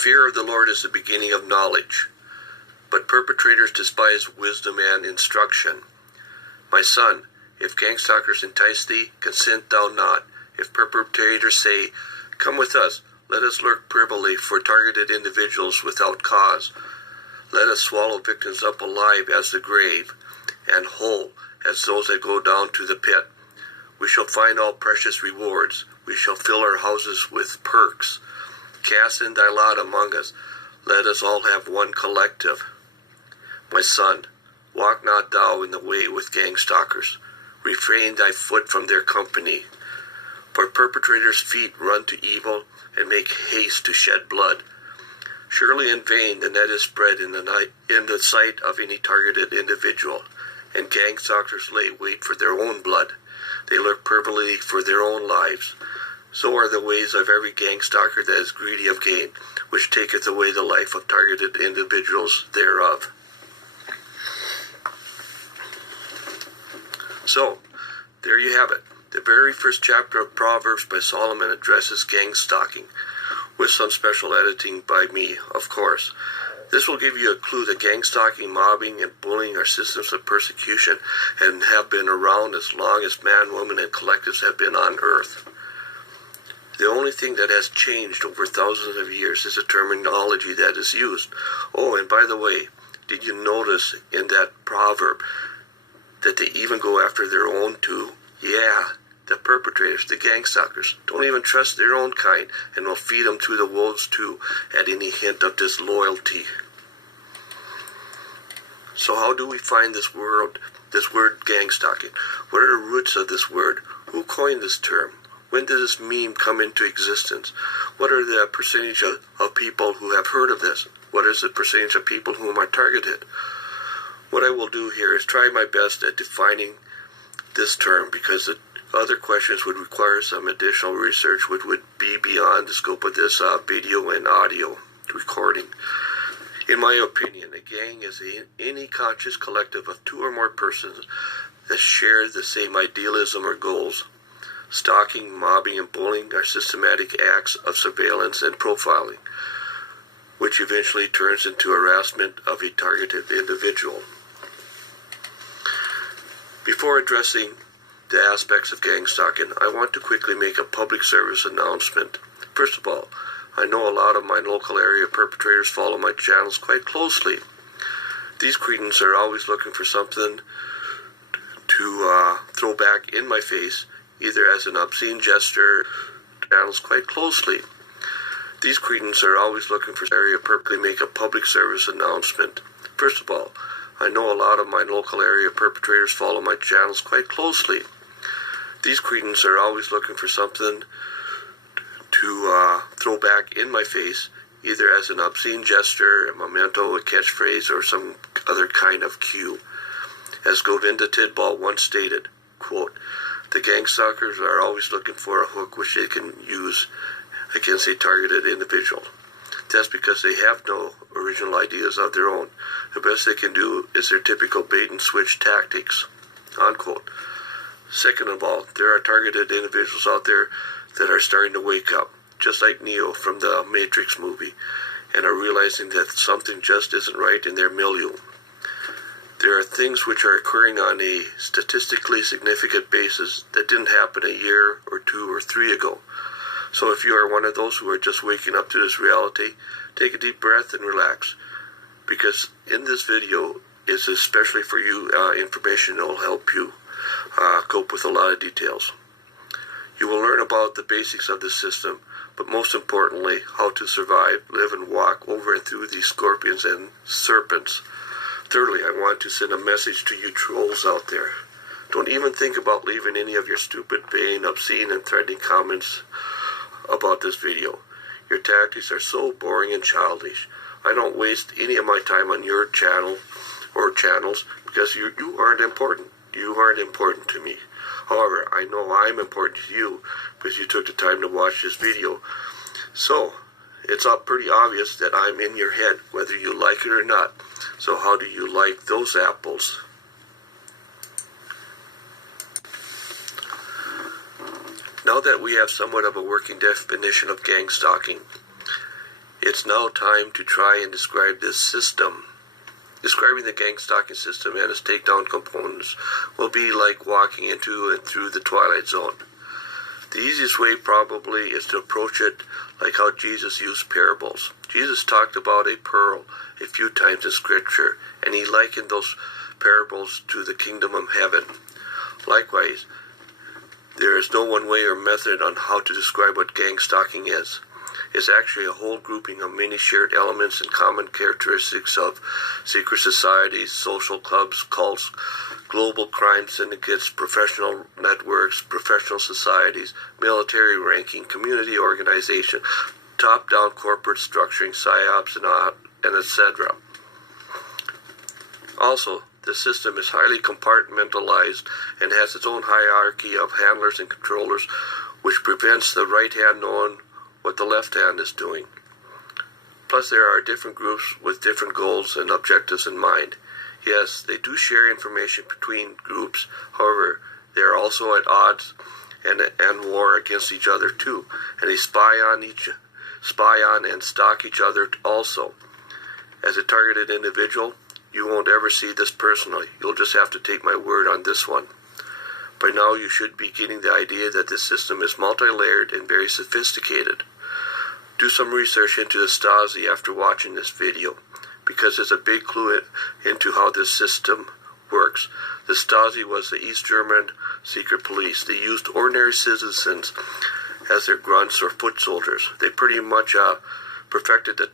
fear of the Lord is the beginning of knowledge, but perpetrators despise wisdom and instruction. My son, if gangstalkers entice thee, consent thou not. If perpetrators say, come with us, let us lurk privily for targeted individuals without cause. Let us swallow victims up alive as the grave, and whole as those that go down to the pit. We shall find all precious rewards. We shall fill our houses with perks. Cast in thy lot among us. Let us all have one collective. My son, walk not thou in the way with gangstalkers. Refrain thy foot from their company. For perpetrators' feet run to evil and make haste to shed blood. Surely in vain the net is spread in the sight of any targeted individual, and gangstalkers lay wait for their own blood. They lurk privily for their own lives. So are the ways of every gangstalker that is greedy of gain, which taketh away the life of targeted individuals thereof. So, there you have it. The very first chapter of Proverbs by Solomon addresses gangstalking, with some special editing by me, of course. This will give you a clue that gangstalking, mobbing, and bullying are systems of persecution and have been around as long as man, woman, and collectives have been on earth. The only thing that has changed over thousands of years is the terminology that is used. Oh, and by the way, did you notice in that proverb that they even go after their own too? Yeah, the perpetrators, the gangstalkers, don't even trust their own kind and will feed them to the wolves too at any hint of disloyalty. So how do we find this word gangstalking? What are the roots of this word? Who coined this term? When did this meme come into existence? What are the percentage of people who have heard of this? What is the percentage of people whom are targeted? What I will do here is try my best at defining this term, because the other questions would require some additional research, which would be beyond the scope of this video and audio recording. In my opinion, a gang is any conscious collective of two or more persons that share the same idealism or goals. Stalking, mobbing, and bullying are systematic acts of surveillance and profiling, which eventually turns into harassment of a targeted individual. Before addressing the aspects of gangstalking, I want to quickly make a public service announcement. First of all, I know a lot of my local area perpetrators follow my channels quite closely. These cretins are always looking for something to throw back in my face, either as an obscene gesture, channels quite closely. These cretins are always looking for area perfectly make a public service announcement. First of all, I know a lot of my local area perpetrators follow my channels quite closely. These cretins are always looking for something to throw back in my face, either as an obscene gesture, a memento, a catchphrase, or some other kind of cue. As Govinda Tidball once stated, quote, the gangstalkers are always looking for a hook which they can use against a targeted individual. That's because they have no original ideas of their own. The best they can do is their typical bait and switch tactics, unquote. Second of all, there are targeted individuals out there that are starting to wake up, just like Neo from the Matrix movie, and are realizing that something just isn't right in their milieu. There are things which are occurring on a statistically significant basis that didn't happen a year or 2 or 3 ago. So if you are one of those who are just waking up to this reality, take a deep breath and relax, because in this video is especially for you information that will help you cope with a lot of details. You will learn about the basics of the system, but most importantly, how to survive, live, and walk over and through these scorpions and serpents. Thirdly, I want to send a message to you trolls out there. Don't even think about leaving any of your stupid, vain, obscene, and threatening comments about this video. Your tactics are so boring and childish. I don't waste any of my time on your channel or channels because you aren't important. You aren't important to me. However, I know I'm important to you because you took the time to watch this video. So, it's pretty obvious that I'm in your head, whether you like it or not. So how do you like those apples? Now that we have somewhat of a working definition of gangstalking, It's now time to try and describe this system. Describing the Gangstalking system and its takedown components will be like walking into and through the Twilight Zone. The easiest way probably is to approach it like how Jesus used parables. Jesus talked about a pearl a few times in Scripture, and he likened those parables to the kingdom of heaven. Likewise, there is no one way or method on how to describe what Gangstalking is. It's actually a whole grouping of many shared elements and common characteristics of secret societies, social clubs, cults, global crime syndicates, professional networks, professional societies, military ranking, community organization, top-down corporate structuring, psyops, and etc. Also, the system is highly compartmentalized and has its own hierarchy of handlers and controllers, which prevents the right hand knowing what the left hand is doing. Plus, there are different groups with different goals and objectives in mind. Yes, they do share information between groups. However, they are also at odds and war against each other too, and they spy on and stalk each other also. As a targeted individual, you won't ever see this personally. You'll just have to take my word on this one. By now, you should be getting the idea that this system is multi-layered and very sophisticated. Do some research into the Stasi after watching this video, because it's a big clue into how this system works. The Stasi was the East German secret police. They used ordinary citizens as their grunts or foot soldiers. They pretty much perfected the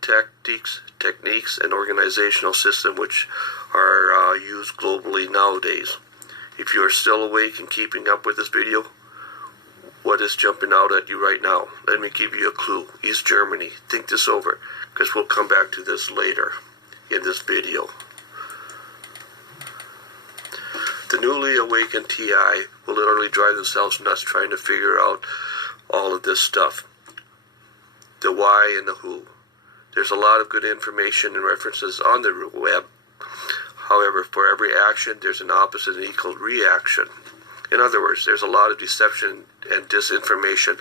techniques, and organizational system which are used globally nowadays. If you are still awake and keeping up with this video, what is jumping out at you right now? Let me give you a clue. East Germany. Think this over, because we'll come back to this later in this video. The newly awakened TI will literally drive themselves nuts trying to figure out all of this stuff. The why and the who. There's a lot of good information and references on the web. However, for every action, there's an opposite and equal reaction. In other words, there's a lot of deception and disinformation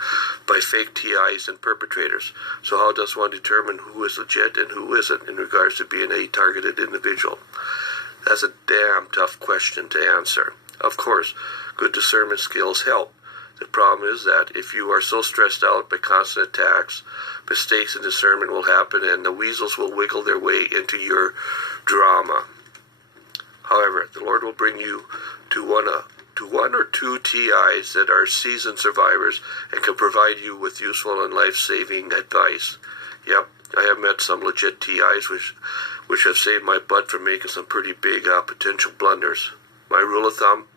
by fake TIs and perpetrators. So how does one determine who is legit and who isn't in regards to being a targeted individual? That's a damn tough question to answer. Of course, good discernment skills help. The problem is that if you are so stressed out by constant attacks, mistakes in discernment will happen and the weasels will wiggle their way into your drama. However, the Lord will bring you to one or two TIs that are seasoned survivors and can provide you with useful and life-saving advice. Yep, I have met some legit TIs which have saved my butt from making some pretty big potential blunders. My rule of thumb,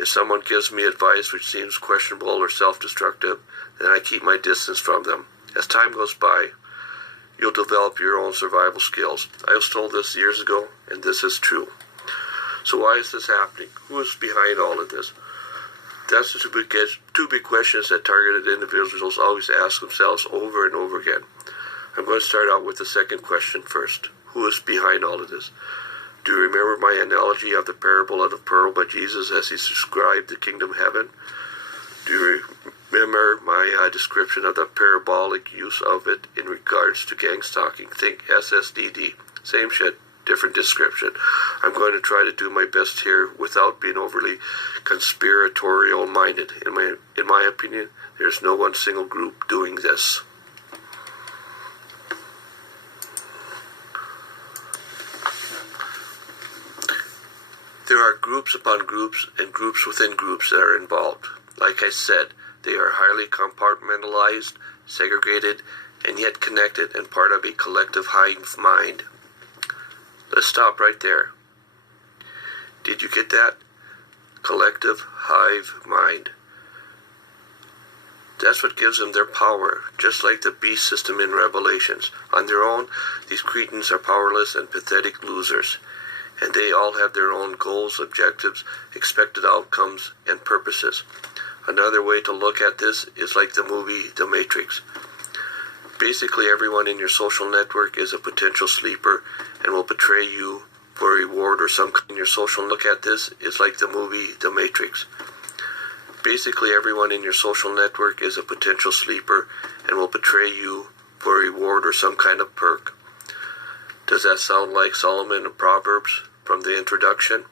if someone gives me advice which seems questionable or self-destructive, then I keep my distance from them. As time goes by, you'll develop your own survival skills. I was told this years ago, and this is true. So why is this happening? Who is behind all of this? That's the two big questions that targeted individuals always ask themselves over and over again. I'm going to start out with the second question first. Who is behind all of this? Do you remember my analogy of the parable of the pearl by Jesus as he described the kingdom of heaven? Do you remember my description of the parabolic use of it in regards to Gangstalking? Think SSDD. Same shit, different description. I'm going to try to do my best here without being overly conspiratorial minded. In my opinion, there's no one single group doing this. There are groups upon groups and groups within groups that are involved. Like I said, they are highly compartmentalized, segregated, and yet connected and part of a collective hive mind. Let's stop right there. Did you get that? Collective hive mind. That's what gives them their power, just like the beast system in Revelations. On their own, these cretins are powerless and pathetic losers. And they all have their own goals, objectives, expected outcomes, and purposes. Another way to look at this is like the movie The Matrix. Basically, everyone in your social network is a potential sleeper and will betray you for a reward or some kind. In your social look at this is like the movie The Matrix. Basically, everyone in your social network is a potential sleeper and will betray you for a reward or some kind of perk. Does that sound like Solomon and Proverbs from the introduction?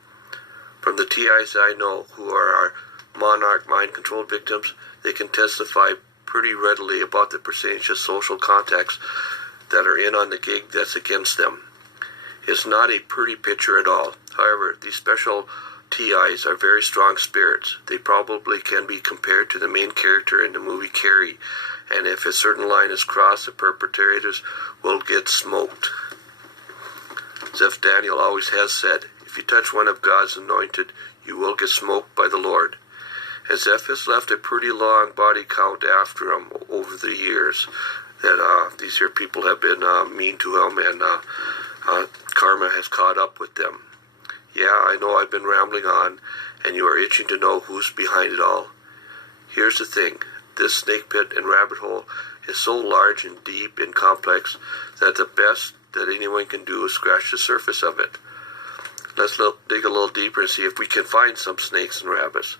From the TIs I know who are our monarch mind control victims, they can testify pretty readily about the percentage of social contacts that are in on the gig that's against them. It's not a pretty picture at all. However, these special TIs are very strong spirits. They probably can be compared to the main character in the movie Carrie, and if a certain line is crossed, the perpetrators will get smoked. As Daniel always has said, if you touch one of God's anointed, you will get smoked by the Lord. And Zeph has left a pretty long body count after him over the years that these here people have been mean to him, and karma has caught up with them. Yeah, I know I've been rambling on, and you are itching to know who's behind it all. Here's the thing. This snake pit and rabbit hole is so large and deep and complex that the best that anyone can do is scratch the surface of it. Let's dig a little deeper and see if we can find some snakes and rabbits.